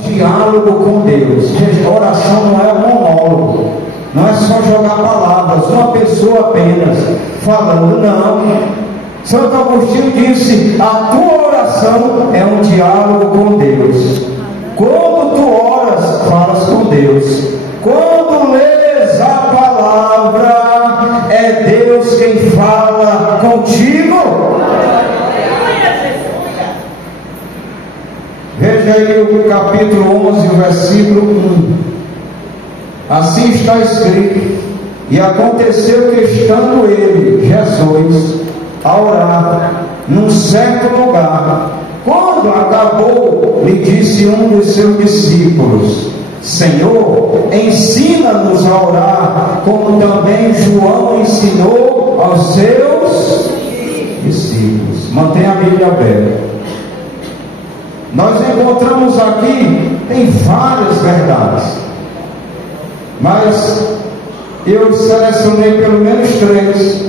Diálogo com Deus. Oração não é um monólogo, não é só jogar palavras, uma pessoa apenas falando, não. Santo Agostinho disse: a tua oração é um diálogo com Deus. Quando tu oras, falas com Deus. Quando lês a palavra, é Deus quem fala contigo. Veja aí o capítulo 11, o versículo 1. Assim está escrito: e aconteceu que, estando ele, Jesus, a orar num certo lugar, quando acabou, lhe disse um dos seus discípulos: Senhor, ensina-nos a orar, como também João ensinou aos seus discípulos. Mantenha a Bíblia aberta. Nós encontramos aqui, tem várias verdades, mas eu selecionei pelo menos 3.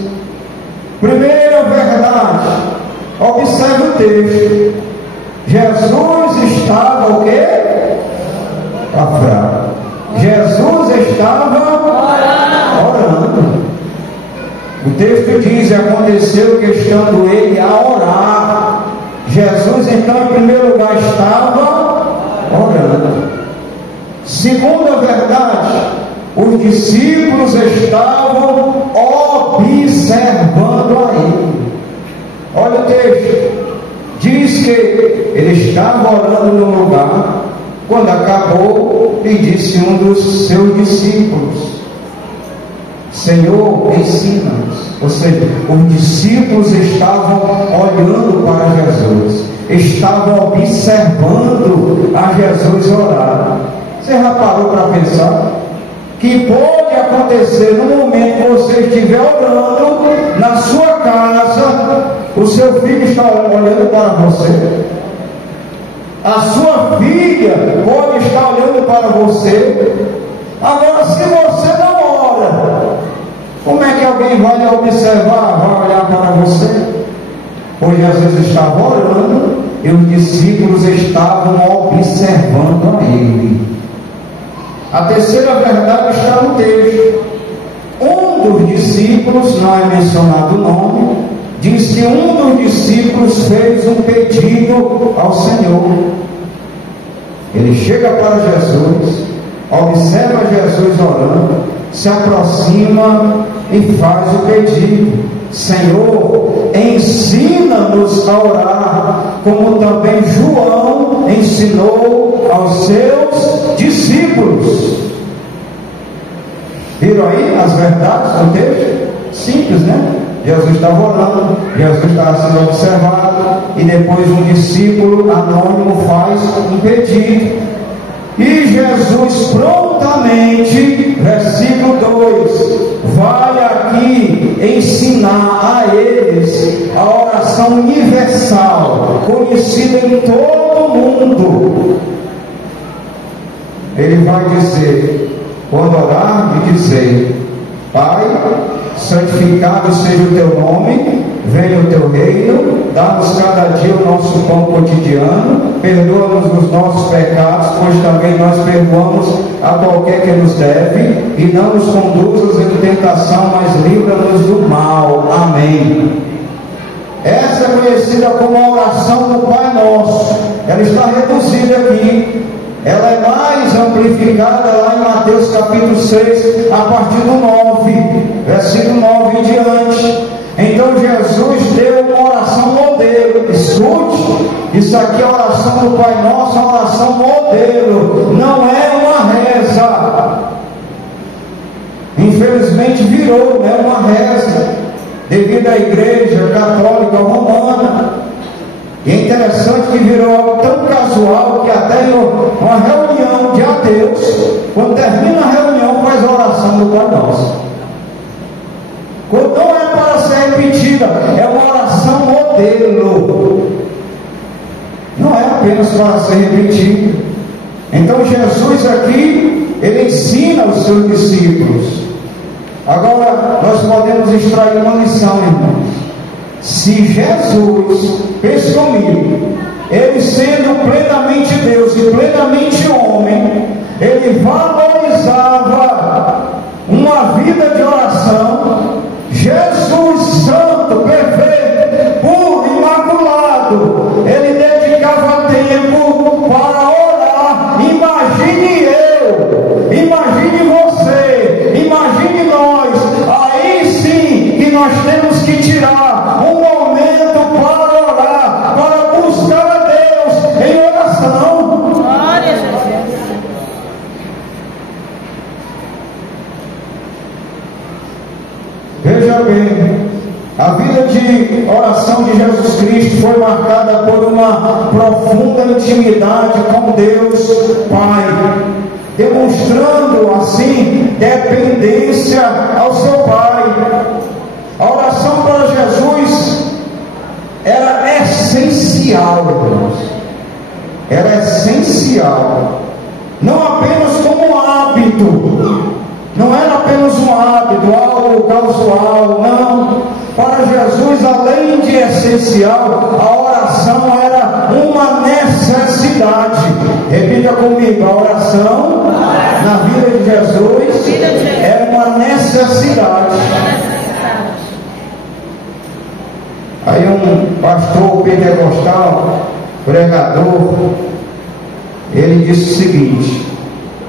Primeira verdade, observe o texto. Jesus estava o quê? Fraco. Jesus estava orando. O texto diz: aconteceu que, estando ele a orar, Jesus então em primeiro lugar estava orando. Segunda verdade, os discípulos estavam observando a ele. Olha o texto, diz que ele estava orando no lugar. Quando acabou, lhe disse um dos seus discípulos: Senhor, ensina-nos. Ou seja, os discípulos estavam olhando para Jesus, estavam observando a Jesus orar. Você já parou para pensar que pode acontecer no momento que você estiver orando na sua casa, o seu filho está olhando para você, a sua filha pode estar olhando para você. Agora, se você não ora, como é que alguém vai lhe observar, vai olhar para você? Pois Jesus estava orando e os discípulos estavam observando a ele. A terceira verdade está no texto. Um dos discípulos, não é mencionado o nome, diz que um dos discípulos fez um pedido ao Senhor. Ele chega para Jesus, observa Jesus orando, se aproxima e faz o pedido: Senhor, ensina-nos a orar, como também João ensinou aos seus discípulos. Viram aí as verdades do texto? Simples, né? Jesus estava orando, Jesus estava sendo observado, e depois um discípulo anônimo faz um pedido, e Jesus prontamente, versículo 2, vai aqui ensinar a eles a oração universal, conhecida em todo o mundo. Ele vai dizer: quando orar, me dizer: Pai, santificado seja o teu nome, venha o teu reino, dá-nos cada dia o nosso pão cotidiano, perdoa-nos os nossos pecados, pois também nós perdoamos a qualquer que nos deve, e não nos conduzas em tentação, mas livra-nos do mal. Amém. Essa é conhecida como a oração do Pai Nosso. Ela está reduzida aqui. Ela é mais amplificada lá em Mateus capítulo 6, a partir do 9, versículo 9 em diante. Então Jesus deu uma oração modelo. Escute, isso aqui é a oração do Pai Nosso, a oração modelo, não é uma reza. Infelizmente virou, né, uma reza, devido à igreja católica romana. E é interessante que virou algo tão casual que até uma reunião de ateus, quando termina a reunião, faz a oração do Pai Nosso. Não é para ser repetida, é uma oração modelo, não é apenas para ser repetida. Então Jesus aqui, ele ensina os seus discípulos. Agora nós podemos extrair uma lição, irmãos. Se Jesus, pense comigo, ele sendo plenamente Deus e plenamente homem, ele valorizava uma vida de oração. Jesus santo, perfeito, puro, imaculado, ele dedicava tempo para orar. Imagine eu, imagine você, imagine nós. Aí sim que nós temos que tirar um momento para orar, para buscar a Deus em oração. Glória a Jesus. Veja bem, a vida de oração de Jesus Cristo foi marcada por uma profunda intimidade com Deus Pai, demonstrando assim dependência ao seu Pai. A oração para Jesus era essencial, irmãos. Era essencial, não apenas como hábito. Não era apenas um hábito, algo casual, não. Para Jesus, além de essencial, a oração era uma necessidade. Repita comigo, a oração na vida de Jesus era uma necessidade. Aí um pastor pentecostal, pregador, ele disse o seguinte: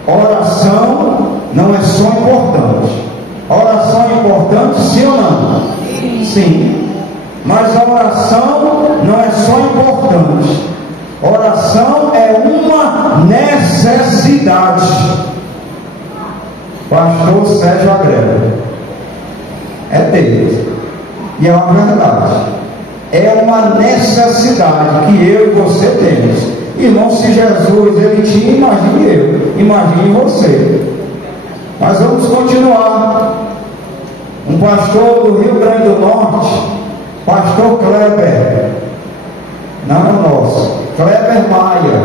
oração não é só importante. A oração é importante, sim ou não? Sim. Mas a oração não é só importante. A oração é uma necessidade. Pastor Sérgio Agrega. É dele. E é uma verdade. É uma necessidade que eu e você temos. Irmão, se Jesus ele tinha, imagine eu, imagine você. Mas vamos continuar. Um pastor do Rio Grande do Norte, pastor Kleber, não é nosso, Kleber Maia,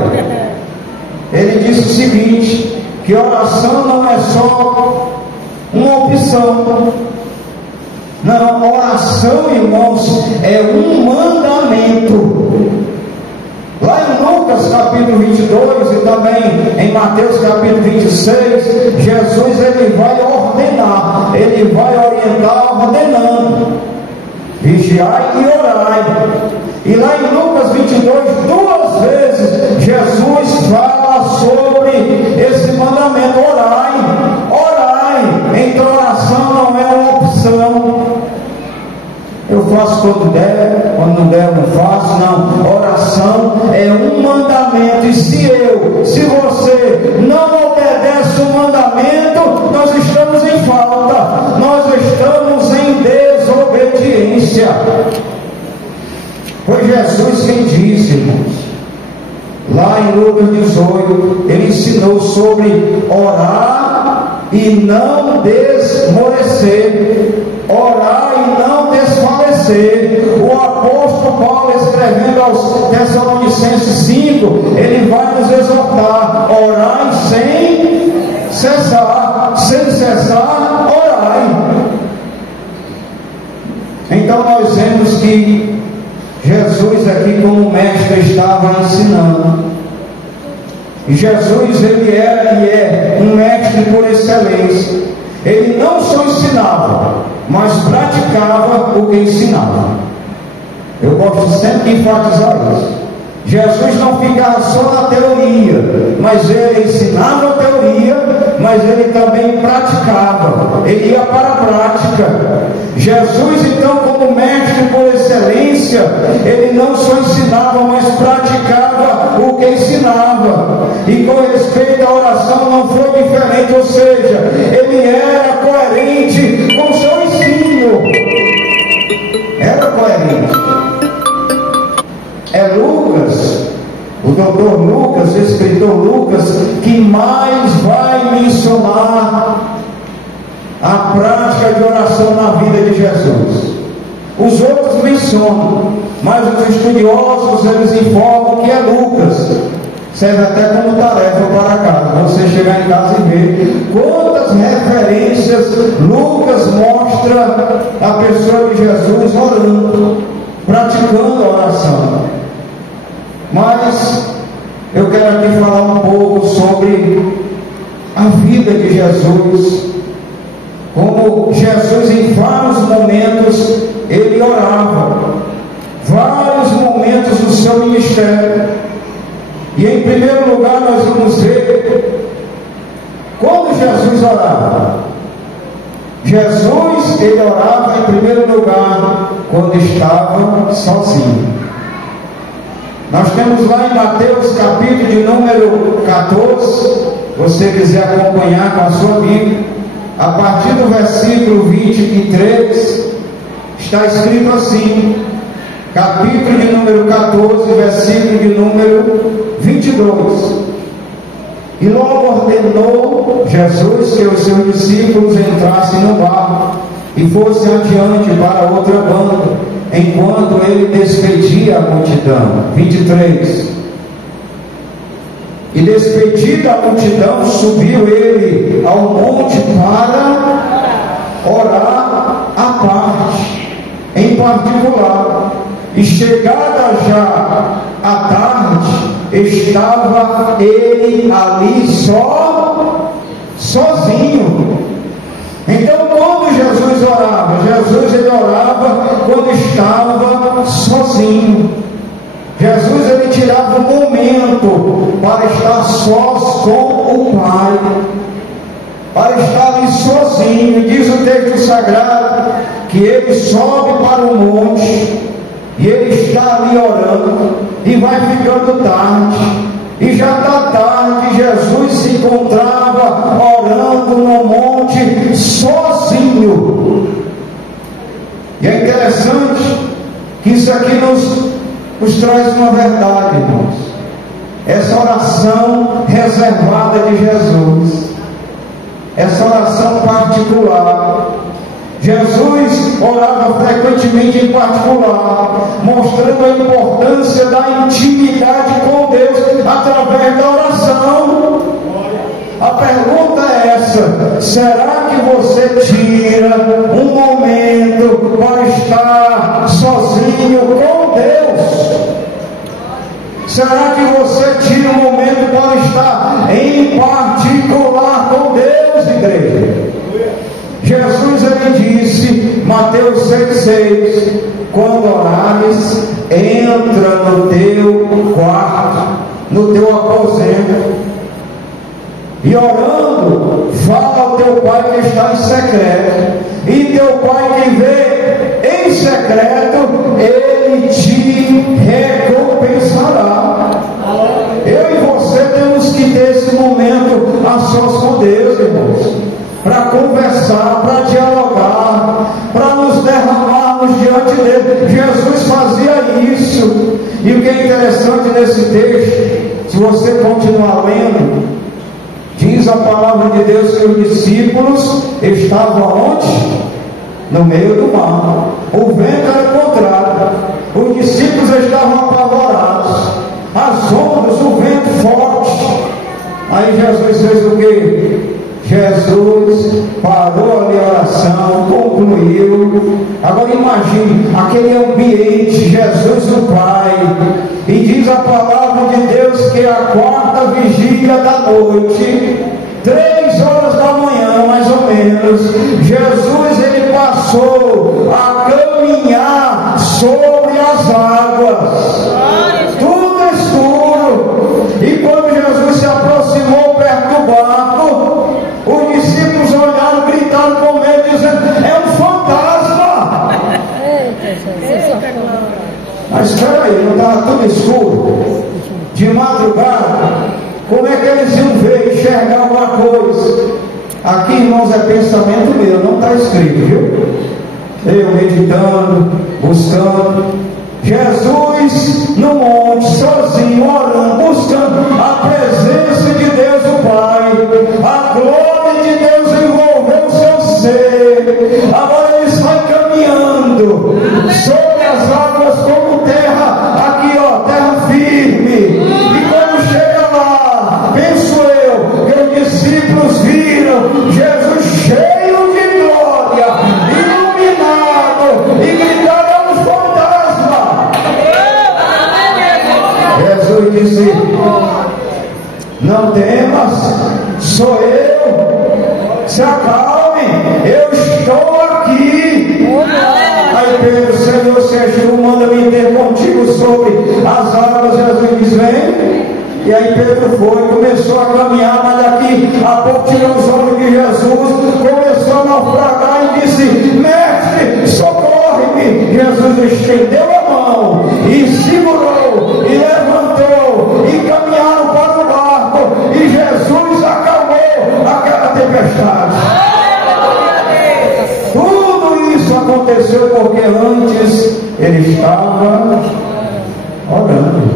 ele disse o seguinte: que oração não é só uma opção. Não, oração, irmãos, é um mandamento. Lá em Lucas capítulo 22 e também em Mateus capítulo 26, Jesus ele vai ordenar, ele vai orientar ordenando: vigiai e orai. E lá em Lucas 22, 2 vezes, Jesus fala sobre esse mandamento: orai, orai. Então oração não é uma opção. Eu faço quando der, quando não der eu não faço. Não, oração é um mandamento. E se você não obedece o mandamento, nós estamos em falta, nós estamos em desobediência. Foi Jesus quem disse, irmãos, lá em Lucas 18, ele ensinou sobre orar e não desmorecer, orar e não desfalecer. O apóstolo Paulo, escrevendo aos Tessalonicenses 5, ele vai nos exortar: orai sem cessar, orai. Então nós vemos que Jesus aqui como mestre estava ensinando. E Jesus ele era e é um mestre por excelência. Ele não só ensinava, mas praticava o que ensinava. Eu gosto sempre de enfatizar isso. Jesus não ficava só na teoria, mas ele ensinava a teoria, mas ele também praticava, ele ia para a prática. Jesus, então, como mestre por excelência, ele não só ensinava, mas praticava o que ensinava. E com respeito à oração não foi diferente, ou seja, ele era coerente com o seu ensino. Era coerente. É Lucas, o doutor Lucas, o escritor Lucas, que mais vai mencionar a prática de oração na vida de Jesus. Os outros mencionam, mas os estudiosos eles informam que é Lucas. Serve até como tarefa para casa, você chegar em casa e ver quantas referências Lucas mostra a pessoa de Jesus orando. praticando a oração. Mas eu quero aqui falar um pouco sobre a vida de Jesus. Como Jesus, em vários momentos, ele orava. Vários momentos do seu ministério. E em primeiro lugar nós vamos ver como Jesus orava. Jesus, ele orava em primeiro lugar quando estava sozinho. Nós temos lá em Mateus capítulo de número 14, se você quiser acompanhar com a sua Bíblia, a partir do versículo 23, está escrito assim, capítulo de número 14, versículo de número 22. E logo ordenou Jesus que os seus discípulos entrassem no barco e fossem adiante para outra banda, enquanto ele despedia a multidão. 23. E despedida a multidão, subiu ele ao monte para orar à parte, em particular. E chegada já a tarde, estava ele ali sozinho. Então, quando Jesus orava? Jesus ele orava quando estava sozinho. Jesus ele tirava um momento para estar sós com o Pai, para estar ali sozinho. Diz o texto sagrado que ele sobe para o monte e ele está ali orando, e vai ficando tarde, e já está tarde. Jesus se encontrava orando no monte sozinho. E é interessante que isso aqui nos traz uma verdade, irmãos. Essa oração reservada de Jesus, essa oração particular. Jesus orava frequentemente em particular, mostrando a importância da intimidade com Deus através da oração. A pergunta é essa: será que você tira um momento para estar sozinho com Deus? Será que você tira um momento para estar em particular com Deus, igreja? Jesus ele disse, Mateus 6,6: quando orares, entra no teu quarto, no teu aposento, e orando, fala ao teu Pai que está em secreto, e teu Pai que vê em secreto, ele te recompensará. Eu e você temos que ter esse momento a sós com Deus, irmãos, para conversar, para dialogar, para nos derramarmos diante dele. Jesus fazia isso. E o que é interessante nesse texto, se você continuar lendo, diz a palavra de Deus que os discípulos estavam onde? No meio do mar. O vento era contrário, os discípulos estavam apavorados, as ondas, o vento forte. Aí Jesus fez o que? Jesus parou ali a oração, concluiu. Agora imagine aquele ambiente, Jesus o Pai, e diz a palavra de Deus que a quarta vigília da noite, 3 horas da manhã mais ou menos, Jesus ele passou a caminhar sobre as águas, tudo escuro. E quando Jesus se aproximou perto do barco, os discípulos olharam, gritaram com medo, dizendo: é um fantasma. Mas espera aí, não estava tudo escuro? De madrugada, como é que eles iam ver, enxergar alguma coisa? Aqui, irmãos, é pensamento meu, não está escrito, viu? Eu meditando, buscando, Jesus no monte, sozinho, orando, buscando a presença de Deus o Pai, a glória de Deus envolveu o seu ser. Agora ele sai caminhando sobre as águas como terra, aqui ó, terra firme. E quando chega lá, penso eu, que os discípulos viram Jesus cheio de glória, iluminado, e gritaram: é um fantasma. Jesus disse: não temas, sou eu, se acalme, eu estou aqui. Aí Pedro: Senhor, se és tu, manda-me ter contigo sobre as águas. Jesus diz: vem. E aí Pedro foi, começou a caminhar, mas daqui a pouco tirou os olhos de Jesus, começou a naufragar e disse: mestre, socorre-me. Jesus estendeu a mão e segurou e levantou e caminharam para o barco, e Jesus acalmou aquela tempestade. Tudo isso aconteceu porque antes ele estava orando.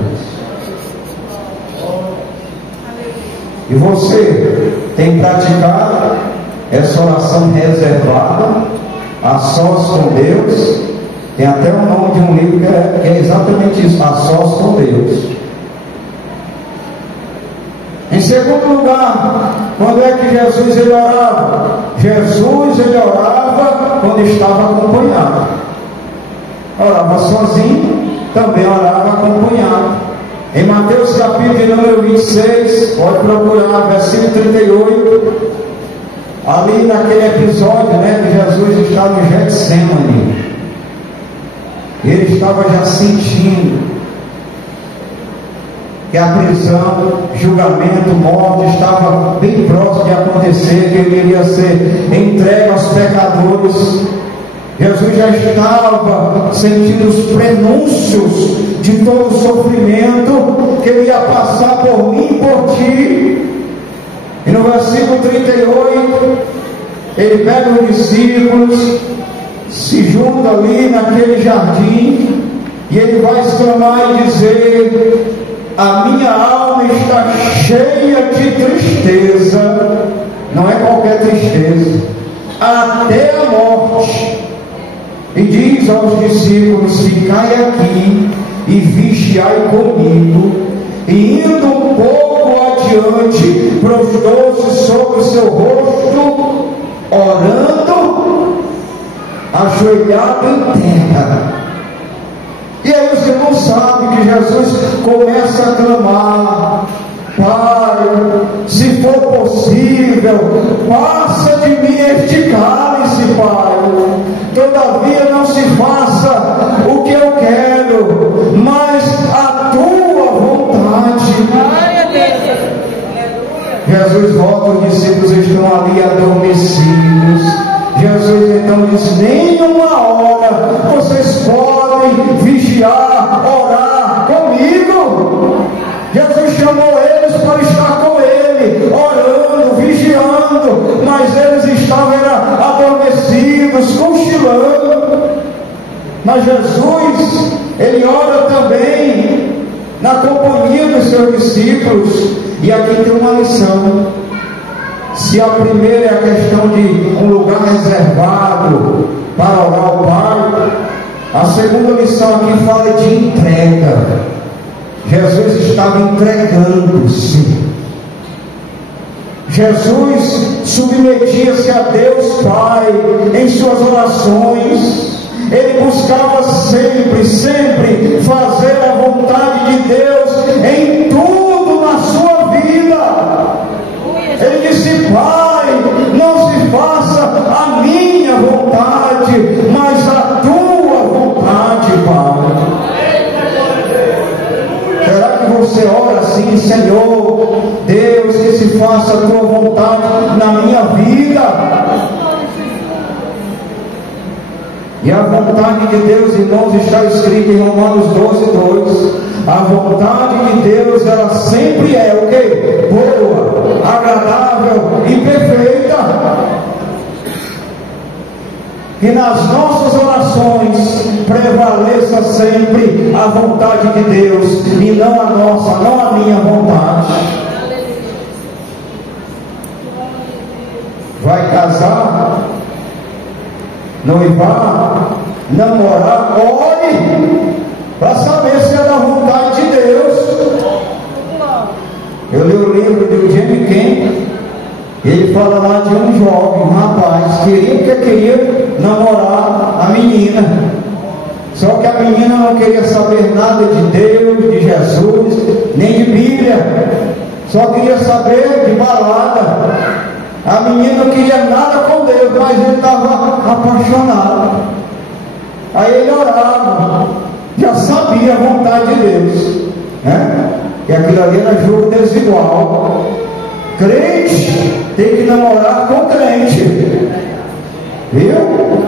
E você tem praticado essa oração reservada, a sós com Deus? Tem até o nome de um livro que é exatamente isso, a sós com Deus. Em segundo lugar, quando é que Jesus ele orava? Jesus ele orava quando estava acompanhado. Orava sozinho, também orava acompanhado. Em Mateus capítulo número 26, pode procurar, versículo 38, ali naquele episódio, que Jesus estava no Getsemane, ele estava já sentindo que a prisão, julgamento, morte estava bem próximo de acontecer, que ele iria ser entregue aos pecadores. Jesus já estava sentindo os prenúncios de todo o sofrimento que ele ia passar por mim e por ti. E no versículo 38, ele pega os discípulos, se junta ali naquele jardim, e ele vai exclamar e dizer: a minha alma está cheia de tristeza, não é qualquer tristeza, até a morte. E diz aos discípulos: ficai aqui e vigiai comigo. E indo um pouco adiante, prostrou-se sobre o seu rosto, orando, ajoelhado em terra. E aí os irmãos sabem que Jesus começa a clamar: Pai, se for possível, passa de mim este cálice, Pai. Todavia não se faça o que eu quero, mas a tua vontade. Jesus volta, os discípulos estão ali adormecidos. Jesus então diz: nenhuma hora vocês podem vigiar, orar comigo. Jesus chamou eles para estar com ele, orando, vigiando, mas eles estavam adormecidos, cochilando. Mas Jesus, ele ora também na companhia dos seus discípulos. E aqui tem uma lição. Se a primeira é a questão de um lugar reservado para orar ao Pai, a segunda lição aqui fala de entrega. Jesus estava entregando-se. Jesus submetia-se a Deus Pai em suas orações. Ele buscava sempre fazer a vontade de Deus em tudo na sua vida. Ele disse: Pai, não se faça a minha vontade, mas a tua vontade, Pai. Será que você ora assim: Senhor, Deus, que se faça a tua vontade na minha vida? E a vontade de Deus, irmãos, está escrito em Romanos 12:2. A vontade de Deus, ela sempre é o quê? Boa, agradável e perfeita. Que nas nossas orações prevaleça sempre a vontade de Deus e não a nossa, não a minha vontade. Vai casar, noivar, namorar, ore para saber se é da vontade de Deus. Eu li o livro de Jamie Kemp. Ele fala lá de um jovem, um rapaz, queria namorar a menina. Só que a menina não queria saber nada de Deus, de Jesus, nem de Bíblia. Só queria saber de balada. A menina não queria nada com Deus, mas ele estava apaixonado. Aí ele orava, já sabia a vontade de Deus, né? Que aquilo ali era jogo desigual. Crente tem que namorar com crente, viu?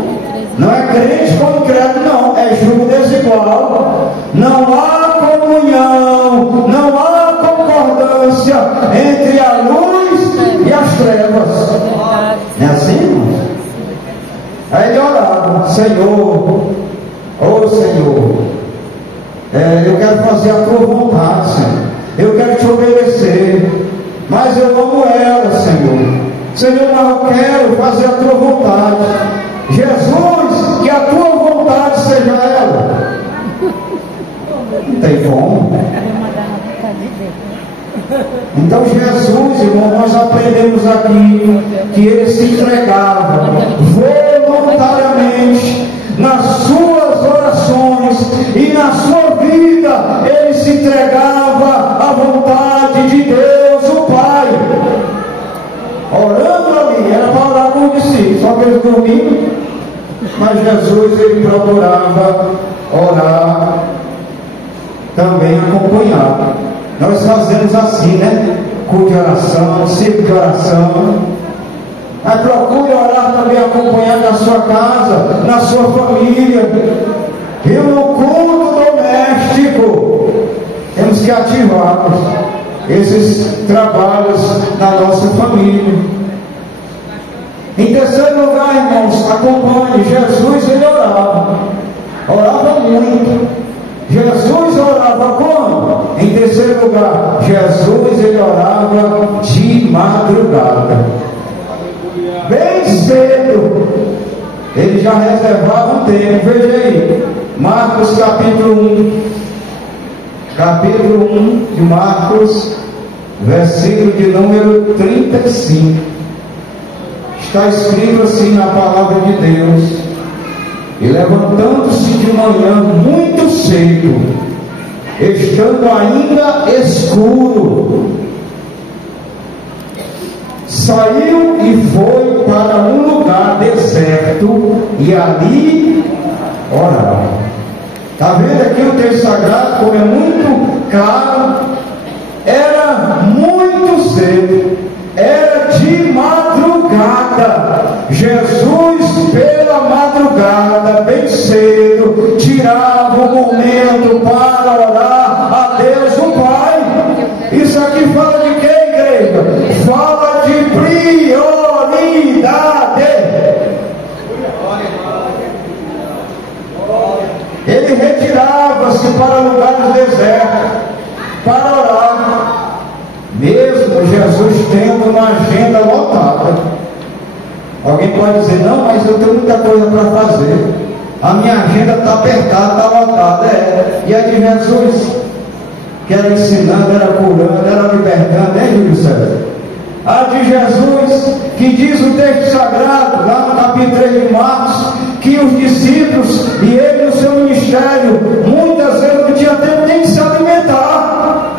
Não é crente com incrédulo, não, é jogo desigual. Não há comunhão, não há concordância entre a luz e as trevas. Não é assim, irmãos? Aí ele orava: Senhor, ô Senhor, eu quero fazer a tua vontade, Senhor. Eu quero te obedecer, mas eu amo ela, Senhor. Senhor, mas eu quero fazer a tua vontade. Jesus, que a tua vontade seja ela. Não tem como. Então Jesus, irmão, nós aprendemos aqui que ele se entregava voluntariamente nas suas orações e na sua vida. Ele se entregava à vontade de Deus, o Pai. Orando ali, era para orar com os discípulos, só que eles dormiam. Mas Jesus, ele procurava orar também acompanhado. Nós fazemos assim, né? Culto de oração, ciclo de oração. Mas procure orar também acompanhado na sua casa, na sua família. E no culto doméstico, temos que ativar esses trabalhos na nossa família. Em terceiro lugar, irmãos, acompanhe. Jesus, ele orava muito. Jesus orava quando? Em terceiro lugar, Jesus, ele orava de madrugada, bem cedo. Ele já reservava um tempo. Veja aí, Marcos capítulo 1 de Marcos, versículo de número 35. Está escrito assim na palavra de Deus: e levantando-se de manhã muito cedo, estando ainda escuro, saiu e foi para um lugar deserto e ali orava. Está vendo aqui o texto sagrado como é muito claro? Era muito cedo, era de madrugada. Jesus, pela madrugada, bem cedo, tirava um momento para orar a Deus o Pai. Isso aqui fala de quê, igreja? Fala de prioridade. Ele retirava-se para lugares desertos para orar, mesmo Jesus tendo uma agenda lotada. Alguém pode dizer: não, mas eu tenho muita coisa para fazer, a minha agenda está apertada, está lotada. E a de Jesus, que era ensinando, era curando, era libertando, hein, Júlio César? A de Jesus, que diz o texto sagrado, lá no capítulo 3 de Marcos, que os discípulos e ele no seu ministério, muitas vezes não tinha tempo nem de se alimentar.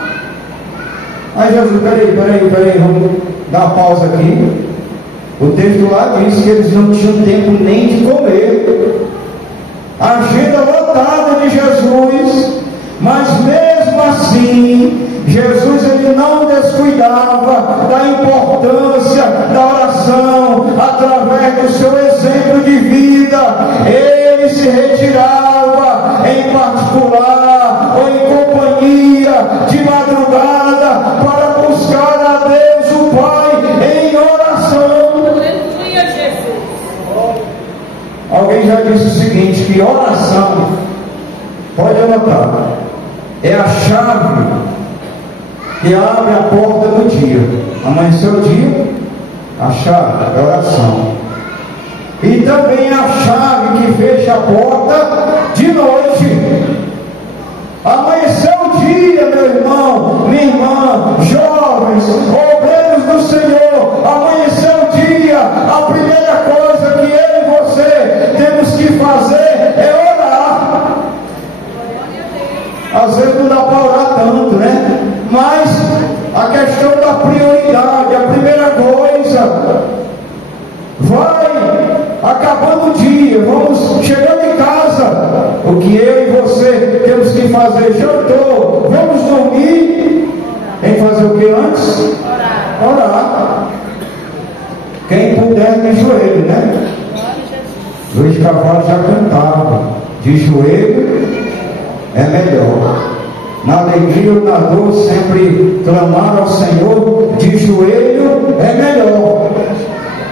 Aí Jesus: peraí, vamos dar uma pausa aqui. O texto lá diz que eles não tinham tempo nem de comer. A agenda lotada de Jesus, mas mesmo assim, Jesus, ele não descuidava da importância da oração. Através do seu exemplo de vida, ele se retirava em particular ou em companhia de madrugada para buscar a Deus o Pai em oração. Alguém já disse o seguinte, que oração, pode anotar, é a chave que abre a porta do dia. Amanheceu o dia, a chave é a oração. E também a chave que fecha a porta de noite. Amanheceu o dia, meu irmão, minha irmã, jovens, obreiros do Senhor. Amanheceu o dia, a primeira coisa que eu e você temos que fazer é orar. Mas a questão da prioridade, a primeira coisa, vai acabando o dia, vamos chegando em casa, o que eu e você temos que fazer? Jantou, vamos dormir, tem que fazer o que antes? Orar. Quem puder de joelho, né? Luiz Carvalho já cantava, de joelho é melhor. Na alegria ou na dor, sempre clamar ao Senhor, de joelho é melhor.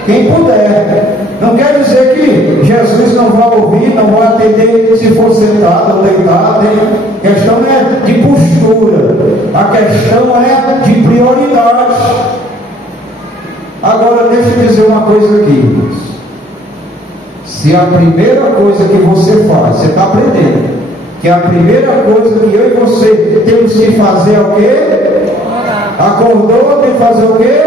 Quem puder. Não quer dizer que Jesus não vai ouvir, não vai atender se for sentado ou deitado. A questão não é de postura, a questão é de prioridade. Agora deixa eu dizer uma coisa aqui. Se a primeira coisa que você faz, você está aprendendo, que a primeira coisa que eu e você temos que fazer é o quê? Acordou, tem que fazer o quê?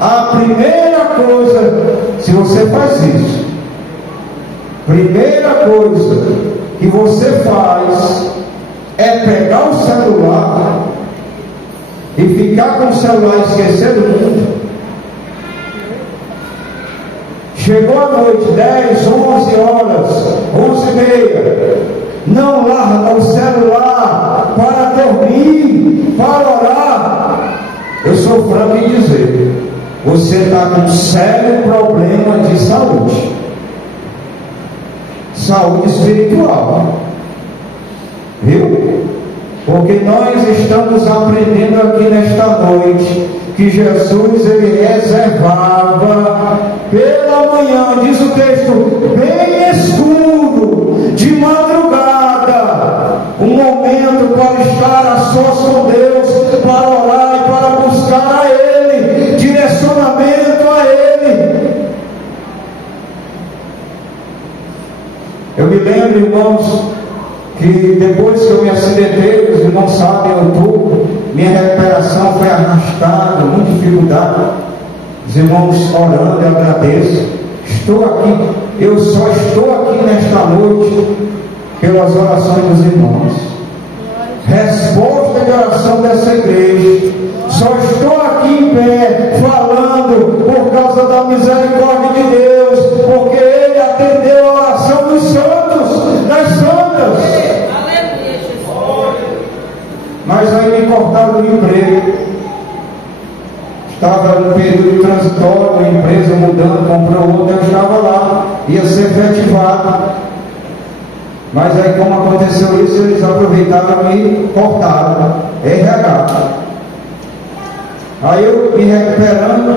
A primeira coisa, se você faz isso, primeira coisa que você faz é pegar o celular e ficar com o celular e esquecer do mundo. Chegou a noite, 10, 11 horas, 11h30, não larga o celular para dormir, para orar. Eu sou franco em dizer, você está com um sério problema de saúde, saúde espiritual, viu? Porque nós estamos aprendendo aqui nesta noite que Jesus ele reservava pela manhã, diz o texto, bem escuro, de madrugada, um momento para estar a sós com Deus, para orar e para buscar a Ele, direcionamento a Ele. Eu me lembro, irmãos, que depois que eu me acidentei, os irmãos sabem, em outubro, minha recuperação foi arrastada, muita dificuldade. Os irmãos orando, eu agradeço. Estou aqui, eu só estou aqui nesta noite pelas orações dos irmãos. Resposta de oração dessa igreja. Só estou aqui em pé, falando por causa da misericórdia de Deus, porque Ele atendeu a oração dos santos, das santas. Mas aí me cortaram do emprego. Estava no período transitório, a empresa mudando, comprou outra, eu estava lá, ia ser efetivado. Mas aí, como aconteceu isso, eles aproveitaram e me cortaram. RH. Aí eu me recuperando,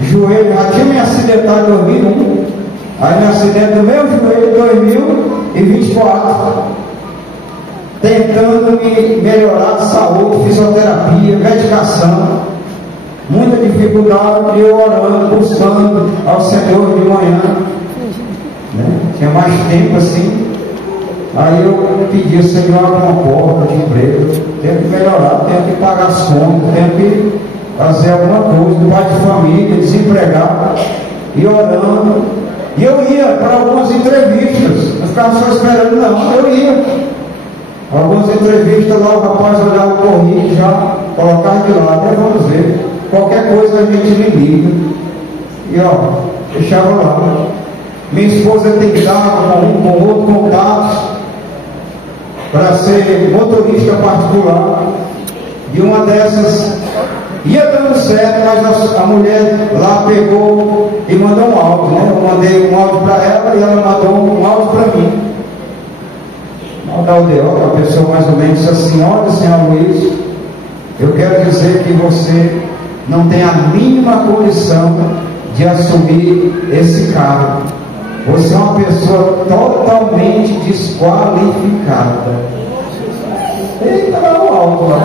joelho, já tinha me acidentado em 2001. Aí me acidente no meu joelho em 2024. Tentando me melhorar de saúde, fisioterapia, medicação, muita dificuldade, eu orando, buscando ao Senhor de manhã, né? Tinha mais tempo assim. Aí eu pedi ao Senhor uma porta de emprego, tenho que melhorar, tenho que pagar as contas, tenho que fazer alguma coisa, pai de família, desempregado, e orando. E eu ia para algumas entrevistas, não ficava só esperando, não, eu ia. Algumas entrevistas lá, o rapaz olhava o correio já, colocava de lado, vamos ver, qualquer coisa a gente me liga. E ó, deixava lá. Minha esposa tentava com outro contato para ser motorista particular. E uma dessas ia dando certo, mas a mulher lá pegou e mandou um áudio, né? Eu mandei um áudio para ela e ela mandou um áudio para mim. Da UDO, a pessoa mais ou menos disse assim: olha, senhor Luiz, eu quero dizer que você não tem a mínima condição de assumir esse cargo. Você é uma pessoa totalmente desqualificada. Eita, dá um alto lá,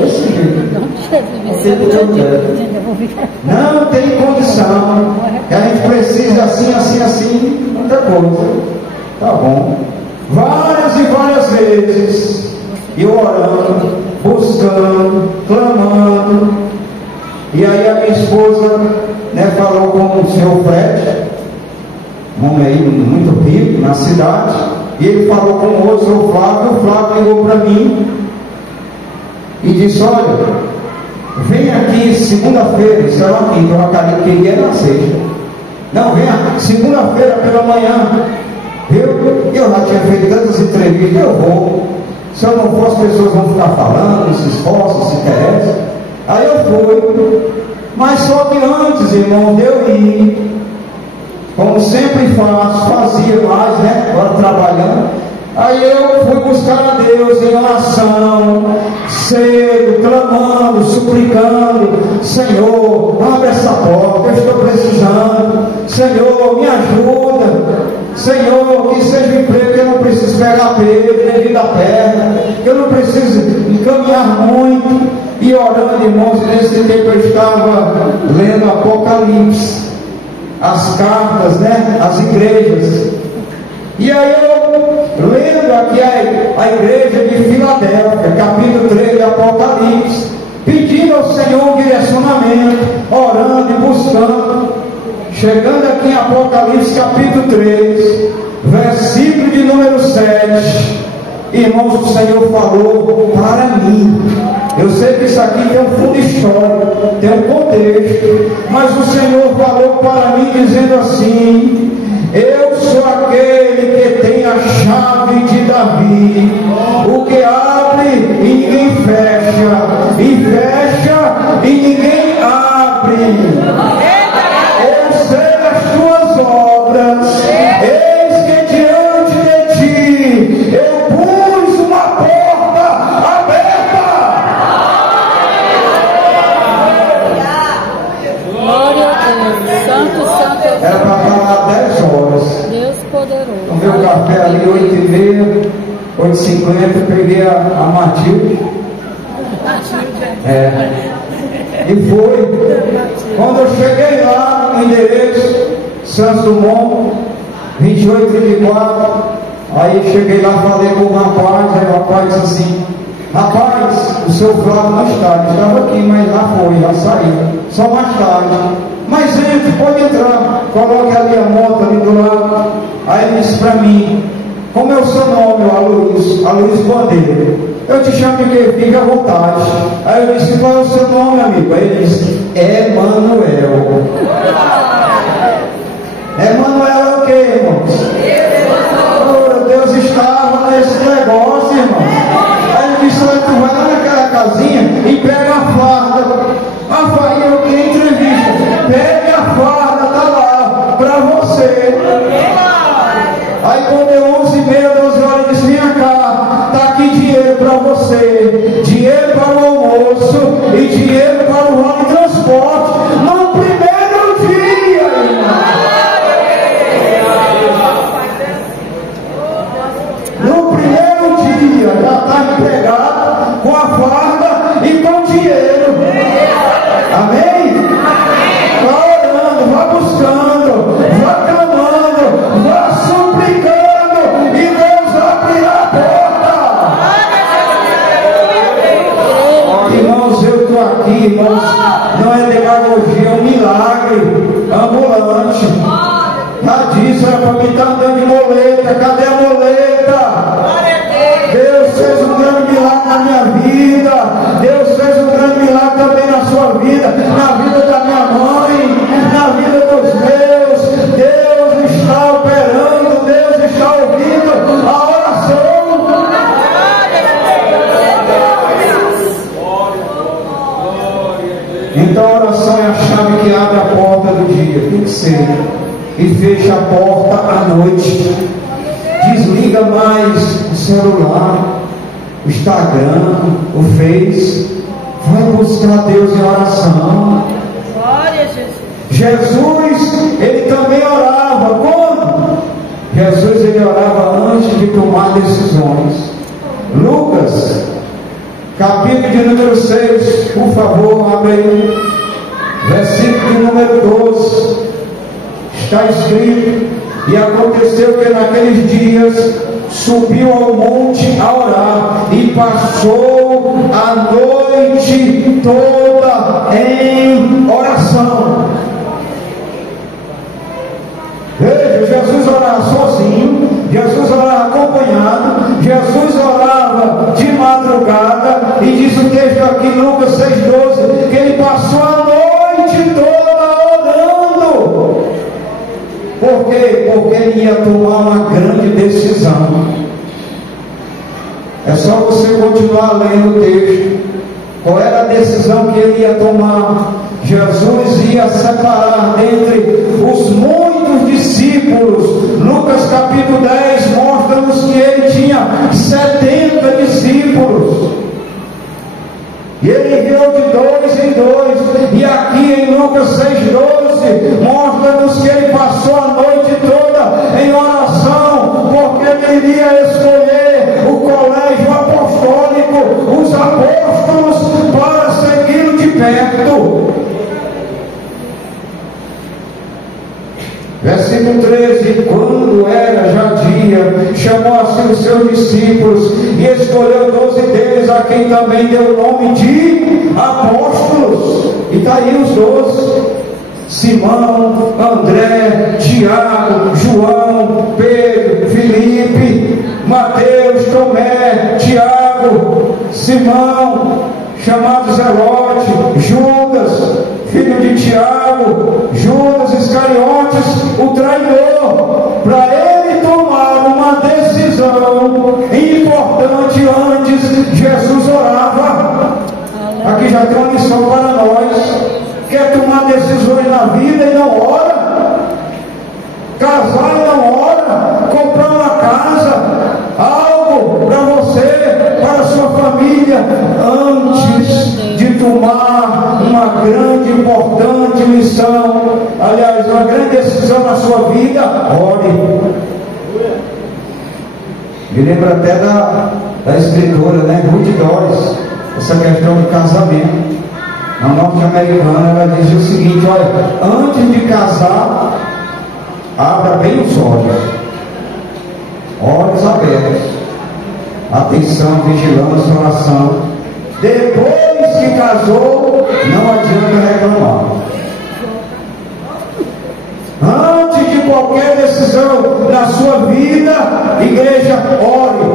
desse jeito. Não tem condição, que a gente precisa assim, muita coisa. Tá bom. Várias e várias vezes, eu orando, buscando, clamando. E aí a minha esposa, né, falou com o senhor Fred, um homem aí muito rico na cidade, e ele falou com o outro, o Flávio ligou para mim e disse: olha, vem aqui segunda-feira, isso era uma quinta, eu queria na sexta. Não, venha segunda-feira pela manhã. Eu já tinha feito tantas entrevistas, eu vou. Se eu não for, as pessoas vão ficar falando, se esforçam, se interessam. Aí eu fui. Mas só que antes, irmão, de eu ir, como sempre fazia mais, né? Agora trabalhando. Aí eu fui buscar a Deus em oração, cedo, clamando, suplicando: Senhor, abre essa porta, eu estou precisando. Senhor, me ajuda. Senhor, que seja um emprego que eu não preciso pegar peso, nem vir da perna, que eu não preciso encaminhar muito. E orando, irmãos, nesse tempo eu estava lendo Apocalipse, as cartas, né? As igrejas. E aí eu lendo aqui a igreja de Filadélfia, capítulo 3 de Apocalipse, pedindo ao Senhor um direcionamento, orando e buscando. Chegando aqui em Apocalipse capítulo 3, versículo de número 7, irmãos, o Senhor falou para mim. Eu sei que isso aqui tem um fundo histórico, tem um contexto, mas o Senhor falou para mim dizendo assim: eu sou aquele que tem a chave de Davi, o que abre e ninguém fecha, e fecha e ninguém abre. Eu sei as tuas obras, eis que diante de ti eu pus uma porta aberta. Glória a Deus, santo, santo. Era para estar lá 10 horas. Deus poderoso. Tomei o café ali 8h30, 8h50, peguei a Matilde. E foi. Quando eu cheguei lá no endereço, Santos Dumont, 2834, aí cheguei lá, falei com o rapaz, aí o rapaz disse assim: rapaz, o seu Flávio não está, ele estava aqui, mas lá foi, já saiu, só mais tarde. Mas entre, pode entrar, coloque ali a moto ali do lado. Aí ele disse para mim: como é o seu nome? Aloysio Bandeira. Eu te chamo de que fica à vontade. Aí eu disse: qual é o seu nome, amigo? Aí ele disse: Emanuel. Emanuel é o que, irmãos? Oh, Deus estava nesse negócio, irmãos. Aí ele disse: tu vai lá naquela casinha e pega a farda. A farda, eu queria entrevista. Pegue a farda, tá lá, para você. Aí quando deu 11h30, 12 horas, ele disse: vem cá, está aqui dinheiro para você, dinheiro para o almoço e dinheiro para o vale de transporte, no primeiro dia, irmão. No primeiro dia, já está empregado com a farda e com dinheiro. Amém? Vá orando, vá buscando, vá clamando, vá suplicando, e Deus abrirá a porta. Irmãos, eu estou aqui, irmãos, não é demagogia, é um milagre ambulante. Já disse, era para mim estar andando de moleta. Cadê a moleta? Deus fez um grande milagre na minha vida. Deus fez um grande milagre também na sua vida, na vida da minha mãe, na vida dos meus. Deus está operando, Deus está ouvindo a oração. Então a oração é a chave que abre a porta do dia, tem que ser. E fecha a porta à noite. Desliga mais o celular, o Instagram, o Face. Vai buscar Deus em oração. Glória a Jesus. Jesus, ele também orava. Quando? Jesus, ele orava antes de tomar decisões. Lucas, capítulo de número 6, por favor, abre aí. Versículo de número 12. Está escrito: e aconteceu que naqueles dias subiu ao monte a orar e passou a noite toda em oração. Veja, Jesus orava sozinho, Jesus orava acompanhado, Jesus orava de madrugada, e diz o texto ele ia tomar uma grande decisão. É só você continuar lendo o texto. Qual era a decisão que ele ia tomar? Jesus ia separar dentre os muitos discípulos. Lucas capítulo 10 mostra-nos que ele tinha 70 discípulos. E ele enviou de 2 em 2. E aqui em Lucas 6,12 mostra-nos que ele passou a noite toda em oração, porque ele iria escolher o colégio apostólico, os apóstolos, para segui-lo de perto. Versículo 13: quando era já dia, chamou assim os seus discípulos e escolheu 12 deles, a quem também deu o nome de apóstolos. E está aí os 12: Simão, André, Tiago, João, Pedro, Filipe, Mateus, Tomé, Tiago, Simão, chamado Zelote, Judas, filho de Tiago, Judas Iscariotes, o traidor, para ele tomar uma decisão importante antes. Jesus orava. Aqui já tem uma lição para nós. Quer tomar decisões na vida e não ora? Casar e não ora? Comprar uma casa, algo para você, para a sua família, antes de tomar uma grande, importante lição, aliás, uma grande decisão na sua vida, ore. Me lembro até da escritora, né, Ruth Doris, essa questão de casamento. A norte-americana, ela diz o seguinte: olha, antes de casar, abra bem os olhos abertos, atenção, vigilância, oração. Depois que casou, não adianta reclamar. Antes de qualquer decisão na sua vida, igreja, ore.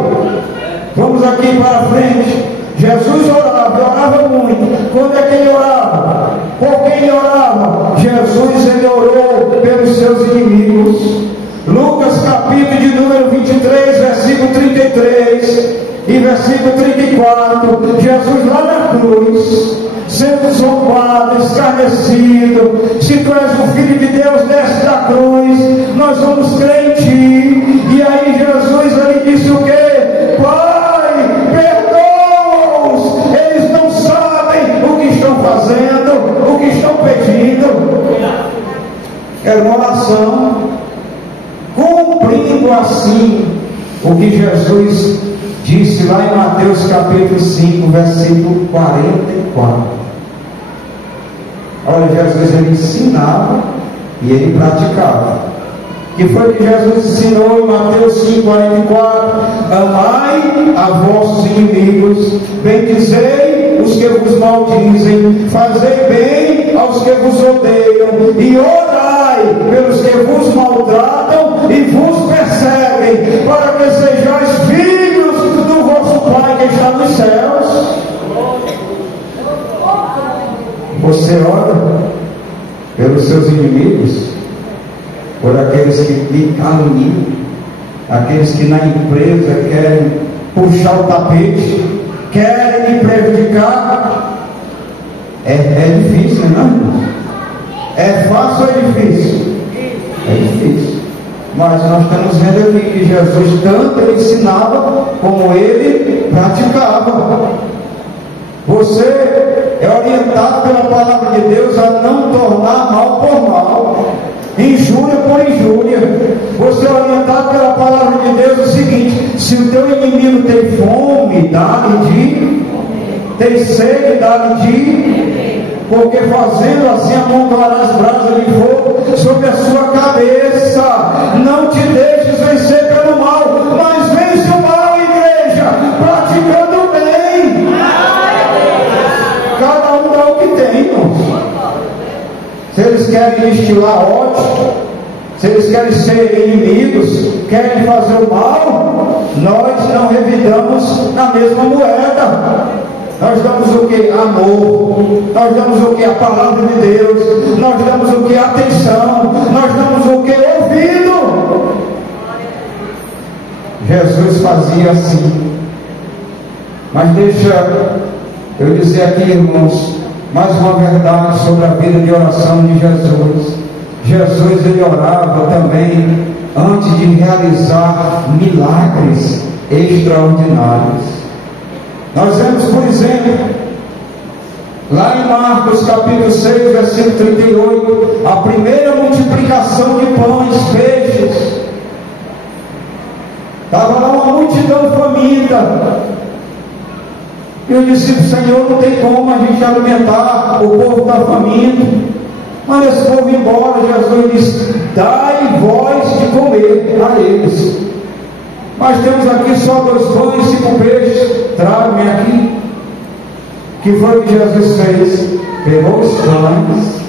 Vamos aqui para frente. Jesus orava muito. Quando é que ele orava? Por quem ele orava? Jesus, ele orou pelos seus inimigos. Lucas capítulo de número 23, versículo 33 e versículo 34, Jesus lá na cruz, sendo zombado, escarnecido: se tu és o Filho de Deus, desce da cruz, nós vamos crer em ti. E aí Jesus, ele disse o quê? Pai, perdoa-os, eles não sabem o que estão fazendo, o que estão pedindo. Era uma oração, cumprindo assim o que Jesus disse lá em Mateus capítulo 5, versículo 44. Olha, Jesus, ele ensinava e ele praticava. Que foi que Jesus ensinou em Mateus 5, 44? Amai a vossos inimigos, bendizei os que vos maldizem, fazei bem aos que vos odeiam, e orai pelos que vos maltratam e vos perseguem, para que sejais filhos do vosso Pai que está nos céus. Você ora pelos seus inimigos, por aqueles que lhe caluniam, aqueles que na empresa querem puxar o tapete, querem lhe prejudicar. É difícil, não é? É fácil ou é difícil? É difícil. Mas nós estamos vendo aqui que Jesus tanto ele ensinava como ele praticava. Você é orientado pela palavra de Deus a não tornar mal por mal, injúria por injúria. Você é orientado pela palavra de Deus o seguinte: se o teu inimigo tem fome, dá-lhe de, tem sede, dá-lhe de, porque fazendo assim amontoarás brasas de fogo sobre a sua cabeça. Não te deixes vencer pelo mal, mas vence o mal, igreja, praticando o bem. Cada um dá o que tem, irmãos. Se eles querem estilar ódio, se eles querem ser inimigos, querem fazer o mal, nós não revidamos na mesma moeda. Nós damos o que? Amor. Nós damos o que? A palavra de Deus. Nós damos o que? Atenção. Nós damos o que? Ouvido. Jesus fazia assim. Mas deixa eu dizer aqui, irmãos, mais uma verdade sobre a vida de oração de Jesus. Jesus, ele orava também antes de realizar milagres extraordinários. Nós vemos, por exemplo, lá em Marcos capítulo 6, versículo 38, a primeira multiplicação de pães, peixes. Estava lá uma multidão faminta. E eu disse: Senhor, não tem como a gente alimentar, o povo está faminto. Mas esse povo embora, Jesus disse: dai vós de comer a eles. Mas temos aqui só 2 pães e 5 peixes. Traga-me aqui. Que foi o que Jesus fez? Pegou os pães,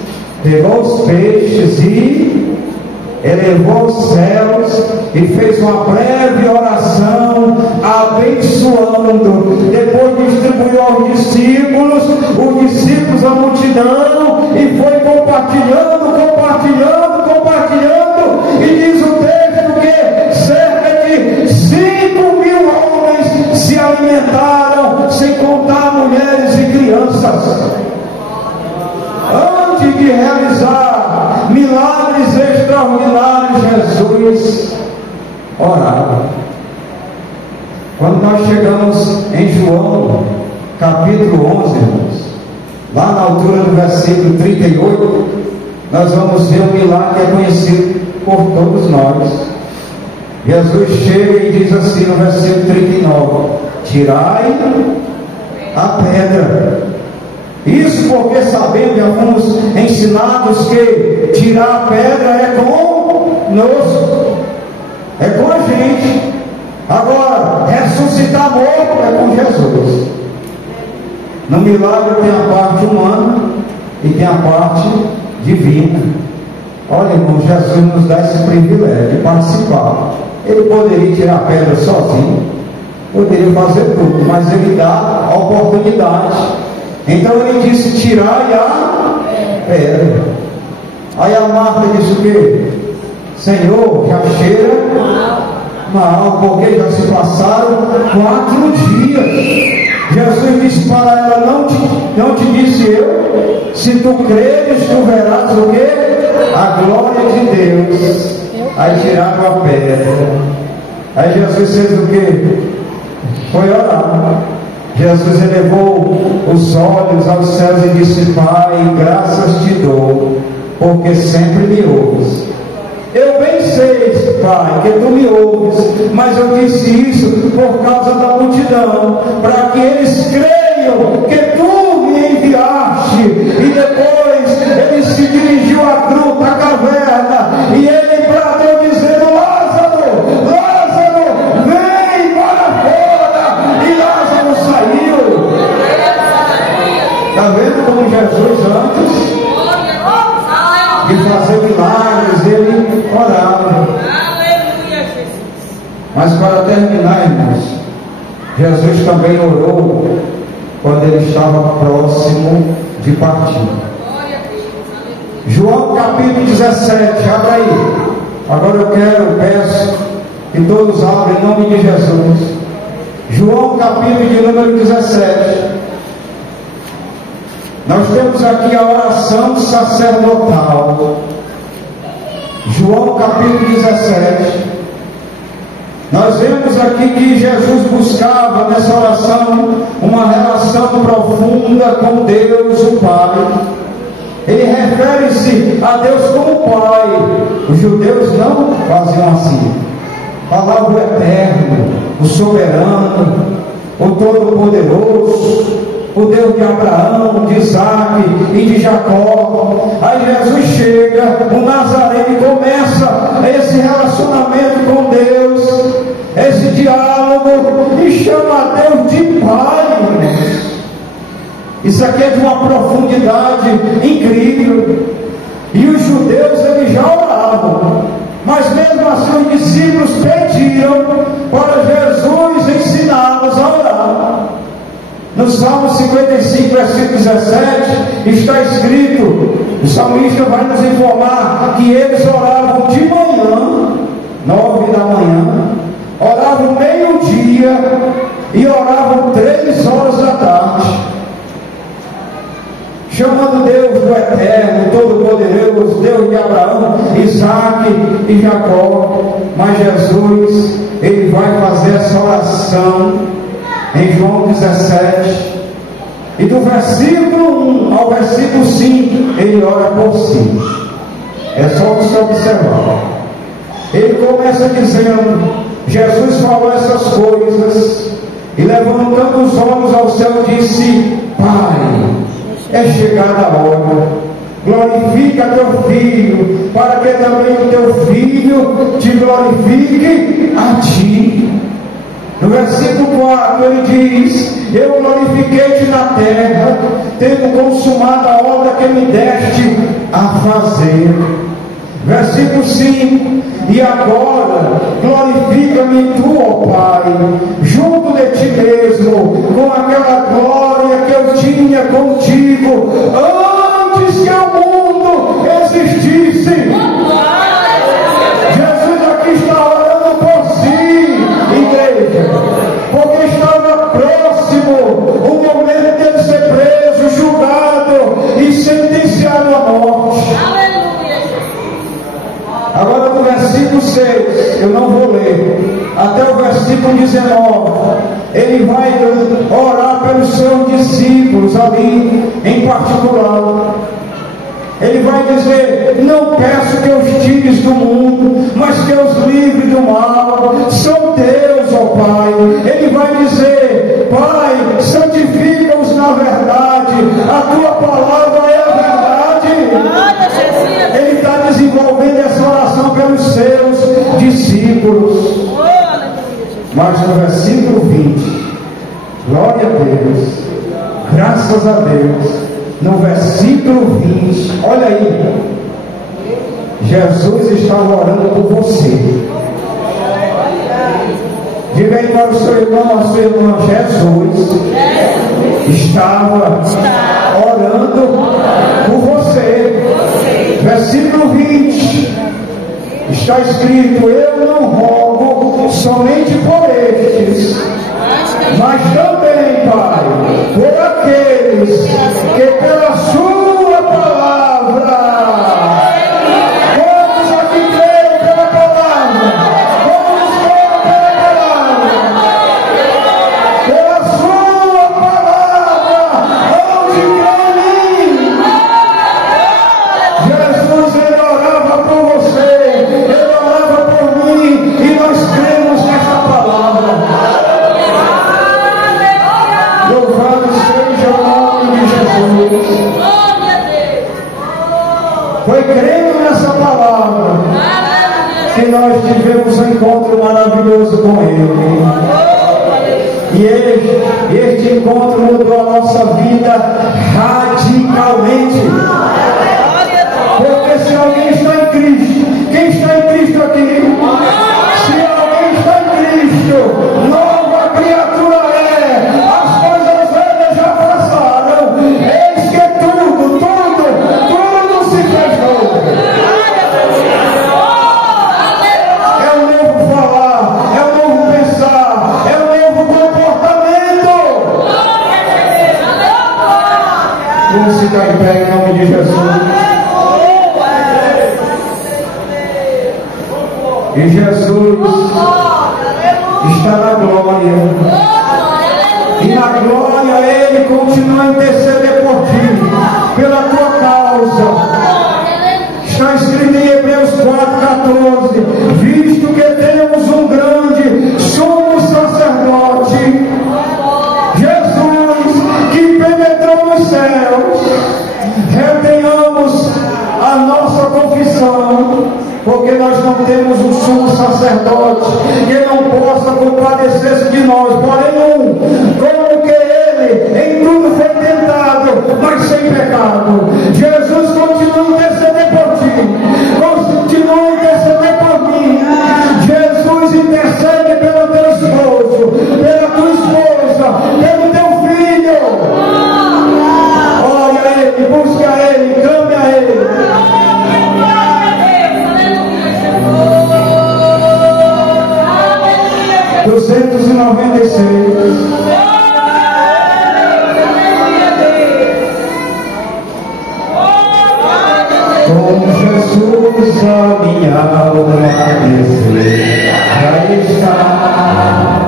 pegou os peixes e elevou os céus e fez uma breve oração, abençoando. Depois distribuiu aos discípulos, os discípulos a multidão, e foi compartilhando. E diz o texto que cerca de 5.000 homens se alimentaram, sem contar mulheres e crianças. Antes de realizar milagres extraordinários, Jesus orava. Quando nós chegamos em João capítulo 11, irmãos, lá na altura do versículo 38, nós vamos ver um milagre que é conhecido por todos nós. Jesus chega e diz assim no versículo 39: tirai a pedra. Isso porque sabemos, fomos ensinados que tirar a pedra é conosco, é com a gente. Agora, ressuscitar morto é com Jesus. No milagre tem a parte humana e tem a parte divina. Olha, irmão, Jesus nos dá esse privilégio de participar. Ele poderia tirar a pedra sozinho, poderia fazer tudo, mas ele dá a oportunidade. Então ele disse: tirai a pedra. Aí a Marta disse o quê? Senhor, já cheira mal, porque já se passaram 4 dias. Jesus disse para ela: não te disse eu, se tu creres, tu verás o quê? A glória de Deus. Aí tiraram a pedra. Aí Jesus fez o quê? Foi orar. Jesus elevou os olhos aos céus e disse: Pai, graças te dou, porque sempre me ouves. Eu bem sei, Pai, que tu me ouves, mas eu disse isso por causa da multidão, para que eles creiam que tu me enviaste. E depois ele se dirigiu à gruta, à caverna, e ele bradou dizendo: Lázaro, vem para fora. E Lázaro saiu. Está vendo como Jesus, antes de fazer milagres, ele orava. Mas para terminar, irmãos, Jesus também orou quando ele estava próximo de partir. João capítulo 17, abra aí. Agora eu peço que todos abram em nome de Jesus. João capítulo de número 17. Nós temos aqui a oração sacerdotal. João capítulo 17. Nós vemos aqui que Jesus buscava nessa oração uma relação profunda com Deus, o Pai. Ele refere-se a Deus como Pai. Os judeus não faziam assim. Falavam o Eterno, o Soberano, o Todo-Poderoso, o Deus de Abraão, de Isaac e de Jacó. Aí Jesus chega, o Nazareno, e começa esse relacionamento com Deus, esse diálogo, e chama a Deus de Pai. Isso aqui é de uma profundidade incrível. E os judeus, eles já oravam, mas mesmo assim os discípulos pediram para Jesus ensiná-los a orar. No Salmo 55, versículo 17, está escrito, o salmista vai nos informar que eles oravam de manhã, 9 da manhã, oravam oravam meio-dia e oravam 3 horas da tarde, chamando Deus do Eterno, Todo-Poderoso, Deus de Abraão, Isaac e Jacó. Mas Jesus, ele vai fazer essa oração em João 17, e do versículo 1 ao versículo 5, ele ora por si. É só você observar. Ele começa dizendo, Jesus falou essas coisas, e levantando os olhos ao céu, disse: Pai, é chegada a hora, glorifica teu filho, para que também o teu filho te glorifique a ti. No versículo 4 ele diz: eu glorifiquei-te na terra, tendo consumado a obra que me deste a fazer. Versículo 5: e agora glorifica-me tu, ó Pai, junto de ti mesmo, com aquela glória que eu tinha contigo antes que o mundo existisse. Jesus aqui está orando por si, igreja, porque estava próximo o momento de ele ser preso, julgado e sentenciado à morte. Agora no versículo 6, eu não vou ler, até o versículo 19, ele vai orar pelos seus discípulos ali, em particular. Ele vai dizer: não peço que os tires do mundo, mas que os livre do mal. São Deus, ó Pai. Ele vai dizer: Pai, santifica-os na verdade, a tua palavra é a verdade. Ele está desenvolvendo essa oração pelos seus discípulos. Mas no versículo 20, glória a Deus, graças a Deus. No versículo 20, olha aí, Jesus estava orando por você. Diga aí para o seu irmão, a sua irmã: Jesus estava orando por você. Versículo 20, está escrito: eu não rogo somente por estes, mas também, Pai, por aqueles que pela sua palavra, todos aqui creem pela palavra, todos creem pela sua palavra, onde crê em mim. Jesus, ele orava por você, ele orava por mim, e nós cremos nesta palavra. Louvado seja o nome de Jesus. Foi crendo nessa palavra que nós tivemos um encontro maravilhoso com Ele. E este encontro mudou a nossa vida radicalmente. Porque se alguém está em Cristo, quem está em Cristo aqui? Se alguém está em Cristo, nova criatura é. As coisas velhas já passaram, eis que tudo se fez novo. É um novo falar, é um novo pensar, é um novo comportamento. Vamos ficar em pé em nome de Jesus. E Jesus está na glória, e na glória Ele continua a interceder por ti, pela tua causa. Está escrito em Hebreus 4,14: visto que temos um grande sumo sacerdote, Jesus, que penetrou nos céus, retenhamos a nossa confissão, porque nós não temos um sumo sacerdote que não possa compadecer-se de nós, porém como que ele em tudo foi tentado, mas sem pecado. Jesus continua a interceder por ti, continua a interceder por mim. Jesus intercede pelo teu esposo, pela tua esposa, pelo teu filho. Olha a Ele, busca a Ele, clame a Ele. 16. Com Jesus a minha alma deseja, já está